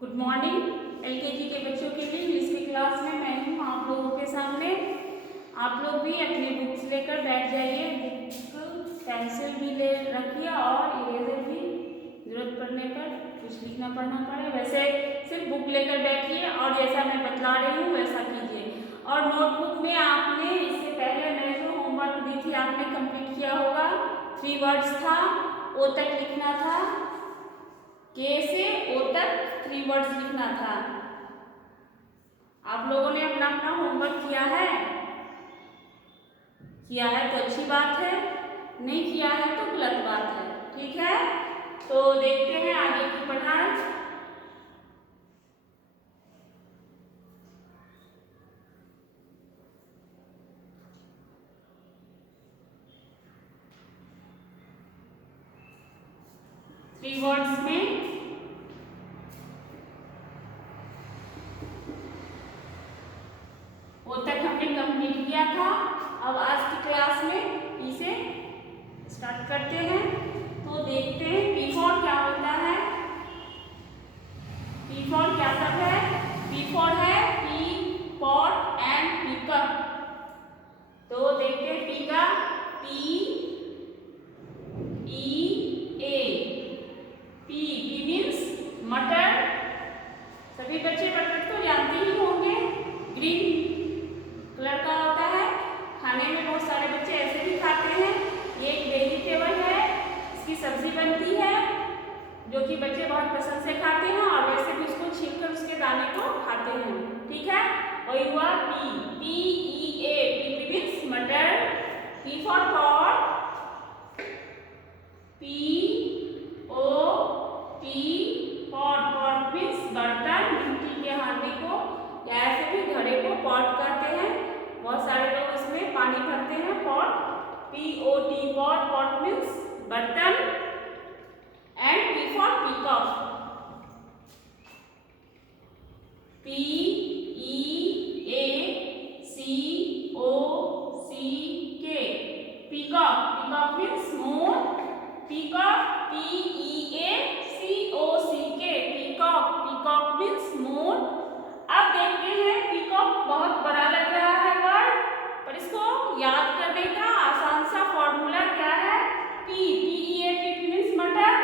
Good morning. LKG के बच्चों के लिए इंग्लिश की क्लास में मैं हूँ आप लोगों के सामने। आप लोग भी अपनी बुक्स लेकर बैठ जाइए। बुक पेंसिल भी ले रखिए और इरेजर भी, जरूरत पड़ने पर कुछ लिखना पढ़ना पड़े वैसे सिर्फ बुक लेकर बैठिए और जैसा मैं बतला रही हूँ वैसा कीजिए। और नोटबुक में आपने इससे पहले मैं जो होमवर्क दी थी आपने कंप्लीट किया होगा। 3 वर्ड्स था, ओ तक लिखना था, के से ओ तक 3 वर्ड्स लिखना था। आप लोगों ने अपना अपना होमवर्क किया है? किया है तो अच्छी बात है, नहीं किया है तो गलत बात है। ठीक है, तो देखते हैं आगे की पढ़ाई। थ्री वर्ड्स में वो तक हमने कंप्लीट किया था। अब आज की क्लास में इसे स्टार्ट करते हैं। तो देखते हैं पी फॉर क्या होता है। पी फॉर क्या सब है? पी फॉर है पी, पॉट एंड पिकअप। तो देखते हैं पी का, P E A, P means मटर। सभी बच्चे मटर तो जानते ही होंगे, ग्रीन कलर का होता है। खाने में बहुत सारे बच्चे ऐसे भी खाते हैं। ये एक वेजिटेबल है, इसकी सब्जी बनती है जो कि बच्चे बहुत पसंद से खाते हैं और वैसे भी उसको छीलकर उसके दाने को खाते हैं। ठीक है, वही हुआ P, P E A, P means मटर, P for pot, P O T, pot, pot means बर्तन, मिट्टी के हांडी को या ऐसे भी घड़े को पॉट कहते हैं। बहुत सारे लोग इसमें पानी भरते हैं, pot, P O T, pot, pot means बर्तन। And P for peacock, P E A C O C K, peacock, peacock means मोर, peacock, P E A C O C K, peacock, peacock means मोर। अब देखते हैं pickup बहुत बड़ा लग रहा है वर्ड, पर इसको याद करने का आसान सा फॉर्मूला क्या है? P, P E A, P means मटर,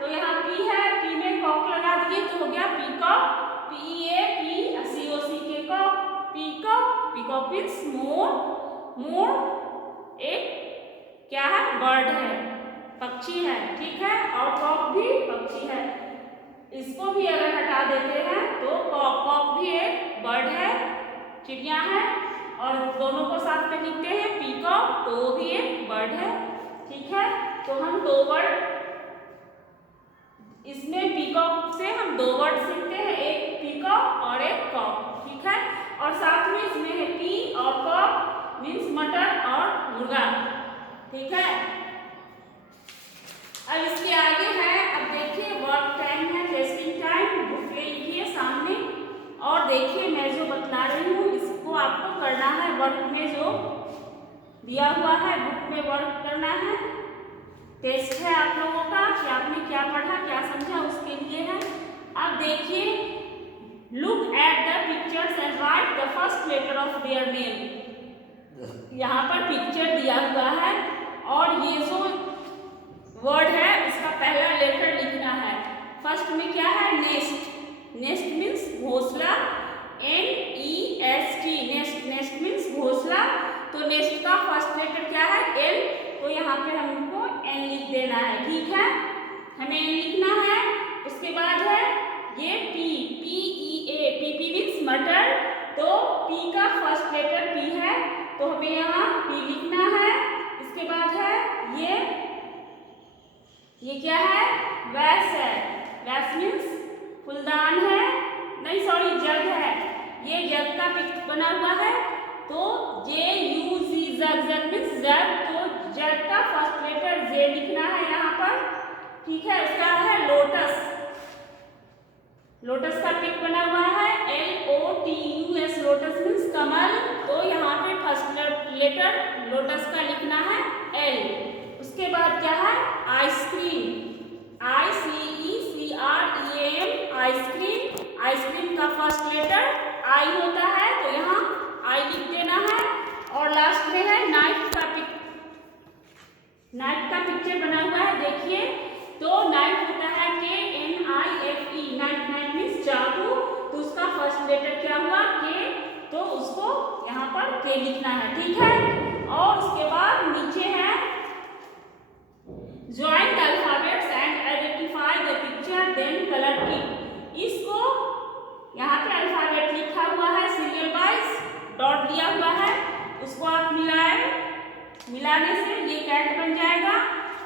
तो यहाँ पी है, पी में कॉक लगा दिए तो हो गया peacock, P E A P, C O C K cock, peacock, peacock means मोर। मोर एक क्या है? बर्ड है, पक्षी है। ठीक है, और कॉक भी पक्षी है। इसको भी अगर हटा देते हैं तो कॉक, कॉक भी एक बर्ड है, चिड़िया है, और दोनों को साथ में लिखते हैं पीकॉक तो वो भी एक बर्ड है। ठीक है, तो हम 2 वर्ड इसमें पीकॉक से हम 2 वर्ड सीखते हैं, एक पीकॉक और एक कॉक। ठीक है, और साथ में इसमें है पी और कॉक मीन्स मटर और मुर्गा। ठीक है, अब इसके आगे है, अब देखिए वर्क टाइम है, टेस्टिंग टाइम। बुक ले लीजिए सामने और देखिए मैं जो बतला रही हूँ इसको आपको करना है। वर्क में जो दिया हुआ है बुक में वर्क करना है। टेस्ट है आप लोगों का कि आपने क्या पढ़ा, क्या समझा, उसके लिए है। अब देखिए, look at the pictures and write the first letter of their name. यहाँ पर पिक्चर दिया हुआ है और ये जो वर्ड है उसका पहला लेटर लिखना है। फर्स्ट में क्या है? नेस्ट, नेस्ट मीन्स घोंसला, N E S T, nest, nest means घोंसला। तो नेस्ट का फर्स्ट लेटर क्या है? एल, तो यहाँ पे हमको एन लिख देना है। ठीक है, हमें एन लिखना है। उसके बाद है ये P, P E A, P means मटर, तो पी का फर्स्ट लेटर पी है तो हमें यहाँ पी लिखना है। इसके बाद है ये क्या है? वैस है, वैस मीन्स फूलदान है, नहीं सॉरी जग है। ये जग का पिक बना हुआ है तो जे you ji, jug, jug means जग, तो जग का फर्स्ट लेटर जे लिखना है यहाँ पर। ठीक है, उसका है लोटस, लोटस का पिक बना हुआ है, L O T U S, lotus means कमल, तो यहाँ पे फर्स्ट लेटर लोटस का लिखना है एल। उसके बाद क्या है? Ice cream, I C E C R E A M, ice cream, ice cream का फर्स्ट लेटर आई होता है, तो यहाँ आई लिख देना है। और लास्ट में है नाइट का पिक्चर बना हुआ है, देखिए। तो नाइट होता है KNIFE, नाइट। नाइट मीन्स चाकू, तो उसका फर्स्ट लेटर क्या हुआ? के, तो उसको यहाँ पर के लिखना है, ठीक है। और उसके बाद नीचे है join the alphabets and identify the picture then colour it. इसको यहाँ पे अल्फाबेट लिखा हुआ है सीरियल वाइज, डॉट दिया हुआ है, उसको आप मिलाने से ये कैट बन जाएगा।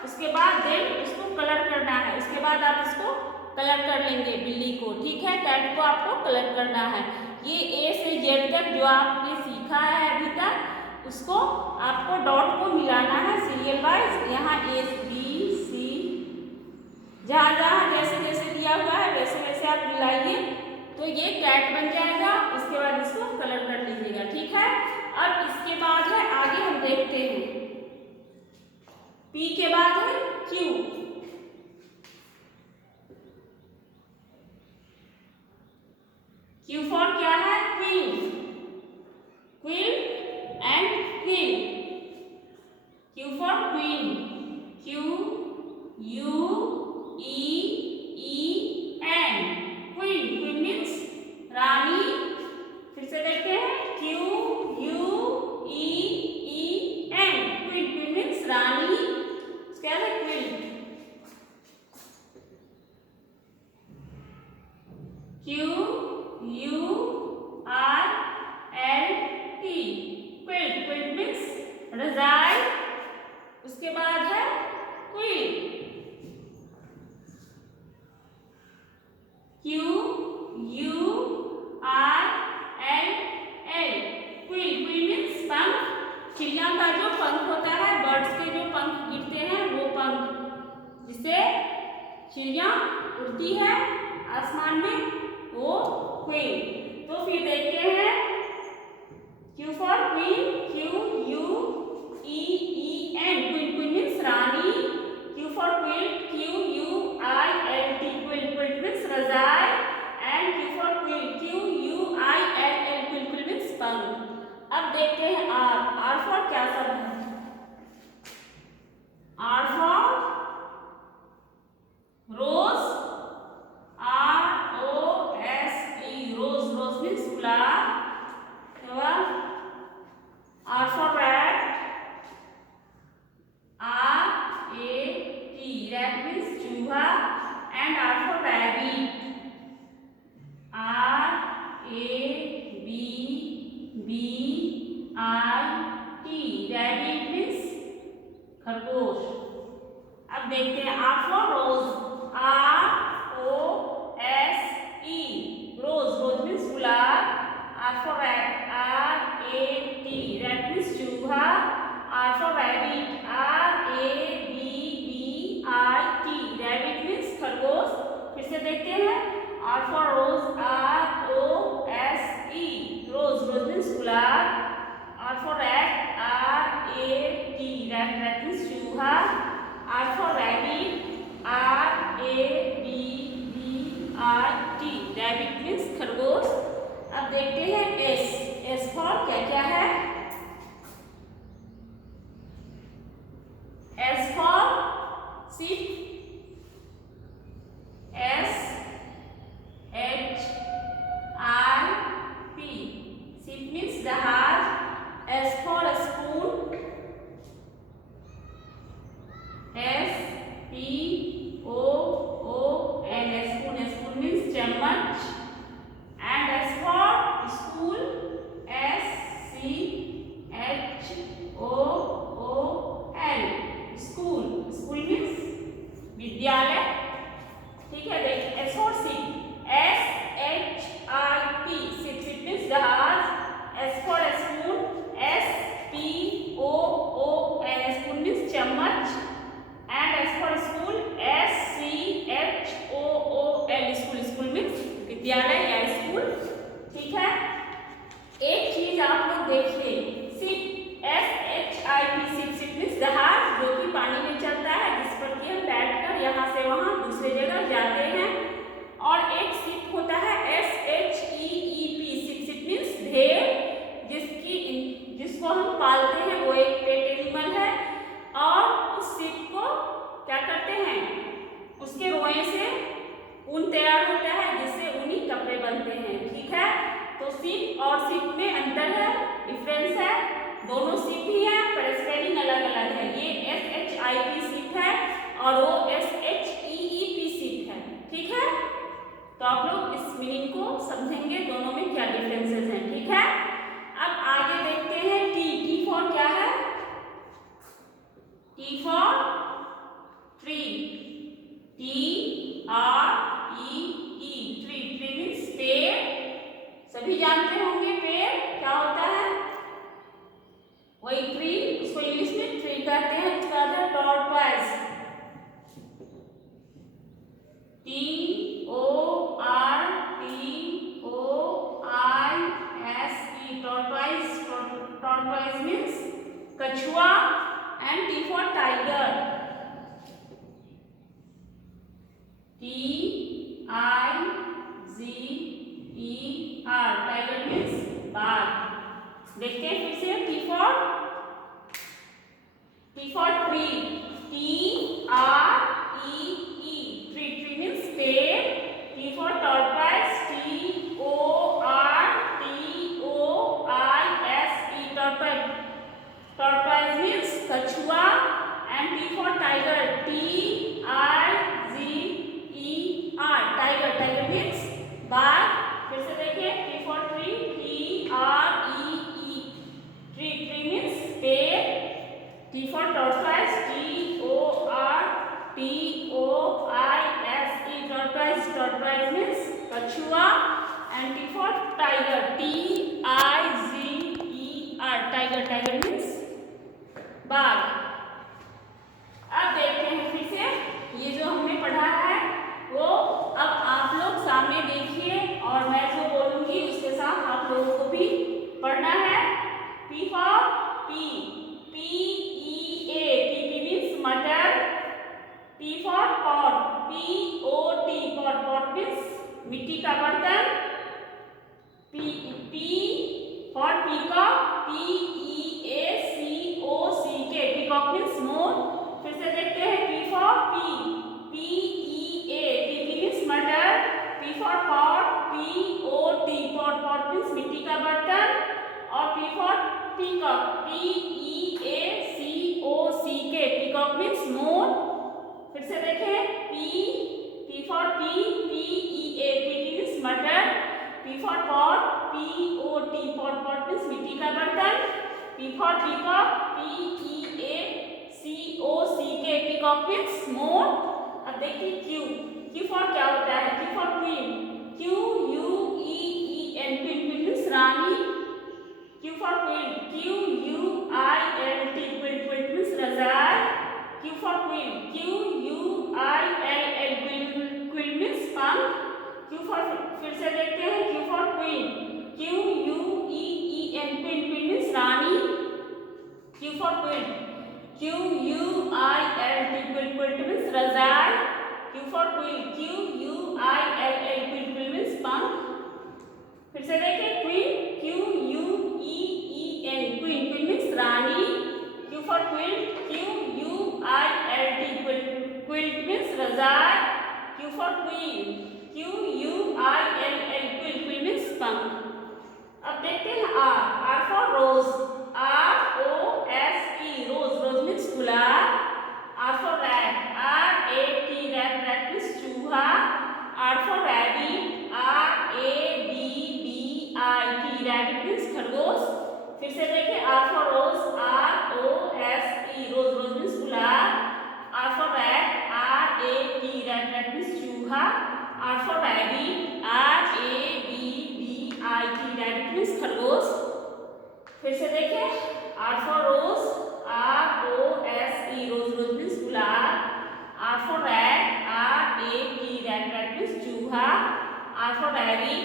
उसके बाद देन उसको कलर करना है, उसके बाद आप इसको कलर कर लेंगे बिल्ली को, ठीक है। कैट को आपको कलर करना है। ये A से Z तक जो आपने सीखा है अभी तक, उसको आपको डॉट को मिलाना है सीरियल वाइज। यहाँ A B C, जहाँ जहाँ जैसे जैसे दिया हुआ है वैसे वैसे आप मिलाइए, तो ये कैट बन जाएगा। उसके बाद इसको कलर कर लीजिएगा, ठीक है। अब इसके बाद है, आगे हम देखते हैं, P के बाद है Q। Q फॉर क्या है? Queen, queen and queen. Q for queen, Q U E E N, queen. Queen means रानी। फिर से देखते हैं, Q U E E N, queen. Queen means रानी, क्या है? Queen. Q U R L T, quilt. Quilt means रजाई। उसके बाद है queen, Q U R L L, queen. Queen means पंख। चिड़िया का जो पंख होता है, बर्ड्स के जो पंख गिरते हैं, वो पंख जिससे चिड़िया उड़ती है आसमान में, वो क्वीन। तो फिर देखते हैं, Q for queen, Q U E E N, queen. Queen means रानी। Q for queen, Q U I L T, queen. Queen means रजाई। And Q for queen, Q U I L L, queen. Queen means पंख। अब देखते हैं R। R for क्या सब है? R for rose, ROSE, rose. Rose means गुलाब। R for rat, RAT, rat means चूहा। And R for rabbit, RABBIT, rabbit means खरगोश। अब देखते हैं R for rose, ROSE, rose. Rose means गुलाब। R for rat, RAT, rat means चूहा। R for rabbit, RABBIT, rabbit means खरगोश। फिर से देखते हैं, R for rose, ROSE, rose. Rose means गुलाब। R for rat, RAT, rat. Rat means चूहा। R for rabbit, RABBIT, rabbit means खरगोश। अब देखते हैं S। S फॉर क्या क्या है? S for ship, SHIP, ship means जहाज। S for spoon, SPOON, spoon. Spoon means चम्मच। And S for school, SCHOOL, school. School means विद्यालय, ठीक है। देखिए S for ship, SHIP, ship means जहाज। S for spoon, SPOON, spoon means चम्मच। And S for school, SCHOOL, school. School means विद्यालय या school, ठीक है। एक चीज आप लोग देखिए, शिप, SHIP, शिप मीन्स जहाज, जो कि पानी में चलता है, जिस पर कि हम बैठकर यहाँ से वहाँ दूसरी जगह जाते हैं। और एक शिप होता है बनते हैं, ठीक है। तो शिप और शिप में अंतर है, डिफरेंस है, दोनों शिप ही है पर स्पेलिंग अलग अलग है। ये SHIP शिप है और वो SHEEP शिप है, ठीक है। तो आप लोग इस मीनिंग को समझेंगे दोनों में क्या डिफरेंसेस हैं, ठीक है। अब आगे देखते हैं टी फॉर क्या है, T for tree, TREE, tree, tree means पेड़, सभी जानते होंगे पेड़ क्या होता है, वही ट्री, उसको इंग्लिश में ट्री कहते हैं। उसका अर्थ है tortoise, TORTOISE, tortoise, tortoise means कछुआ, and T for tiger, TIGER, tiger means बाघ। देखते हैं फिर से T for tree, TREE, tree, tree means पेड़, T for tortoise, TORTOISE, tortoise means कछुआ, and T for tiger, TIGER, tiger means बाघ। फिर से देखिए T for tree, TREE, tree, tree means पेड़, T for tortoise, TORTOISE, tortoise means कछुआ, and T for tiger, TIGER, tiger means बाघ। अब देखते हैं फिर से ये जो हमने पढ़ा है वो अब आप लोग सामने देखिए और मैं जो बोलूंगी उसके साथ आप लोगों को भी पढ़ना है। P for PEA, means मटर, P for pot, pot means मिट्टी का बर्तन, P for peacock, PEACOCK, peacock means मोर। फिर से देखते हैं P for PEA, means मटर, P for pot, pot means मिट्टी का बर्तन, और P for peacock, peacock means मोर। फिर से देखें P for PEA, means मटर, P for pot, pot means मिट्टी का बर्तन, P for peacock, peacock means मोर। अब देखिए Q for क्या होता है, Q for queen, QUEEN, queen means Rani, Q for queen, QUILT, quilt means रज़ाई, Q for queen, QUILL, queen means पंख, Q for फिर से देखते हैं Q for queen, QUEEN, queen means Rani, Q for queen, QUILT, quilt means रज़ाई, Q for queen, QUILL, queen means पंख। फिर से देखें queen, QUEEN, queen means Rani, Q for quilt, QUILT, quilt means रज़ाई, Q for queen, QUILL, quilt means पंख। अब देखते हैं R for rose, ROSE, rose means gulab, R for rat, rat means चूहा, R for rabbit, rabbit means खरगोश। फिर से देखिए R for rose, rose means gulab, R for rat, rat means चूहा, R for rabbit, rabbit means खरगोश। फिर से देखिए R for rose, rose means gulab, R for rat, rat means चूहा, R for rabbit,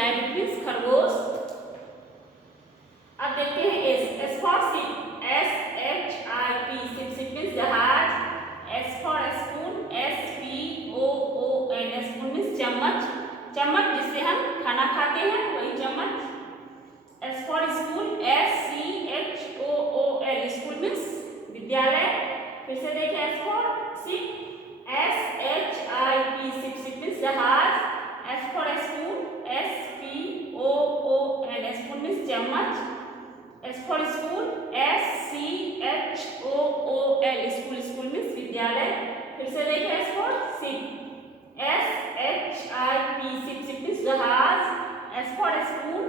rabbit means खरगोश। अब देखते हैं S for ship, SHIP, ship means जहाज, S for spoon, SPOON, spoon means चम्मच, चम्मच जिससे हम खाना खाते हैं वही चम्मच। S for school, SCHOOL, school means विद्यालय। फिर से देखिए S for ship, SHIP, ship means जहाज, ship, ship means जहाज. S for spoon,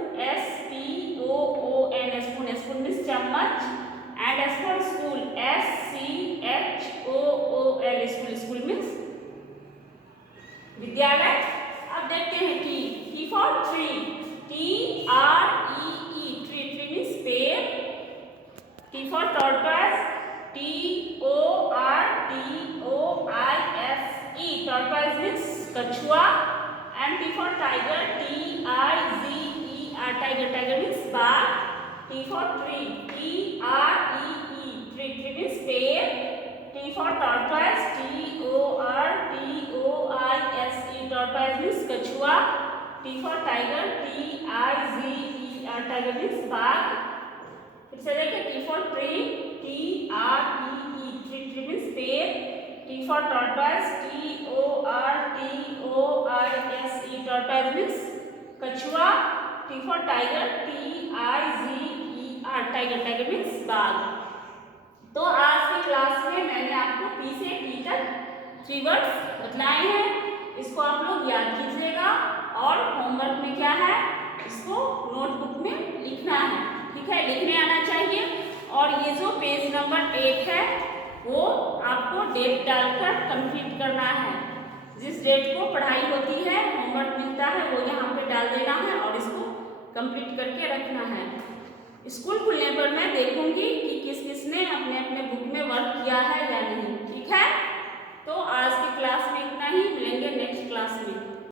SPOON, spoon, spoon means चम्मच. And S for school, SCHOOL, school, school means विद्यालय. अब देखते हैं T. T for tree, TREE, tree, tree means पेड़. T for tortoise, TORTOISE, tortoise means कछुआ. And T for tiger, TIGER, tiger, tiger means बाघ. T for tree, TREE, tree, tree means पेड़. T for tortoise, TORTOISE, tortoise means कछुआ. T for tiger, TIGER, tiger means बाघ. फिर से देखिए T for tree, TREE, tree, tree means पेड़. T for tortoise, TORTOISE, tortoise means कछुआ. T for tiger, TIGER, tiger, tiger means बाघ. तो आज की क्लास में मैंने आपको P से T तक 3 वर्ड्स बतलाए हैं. इसको आप लोग याद कीजिएगा और होमवर्क में क्या है, इसको नोटबुक में लिखना है. ठीक है, लिखने आना चाहिए. और ये जो पेज नंबर 1 है वो आपको डेट डालकर कंप्लीट करना है. जिस डेट को पढ़ाई होती है, होमवर्क मिलता है, वो यहाँ पे डाल देना है और इसको कंप्लीट करके रखना है. स्कूल खुलने पर मैं देखूंगी कि किस किस ने अपने अपने बुक में वर्क किया है या नहीं.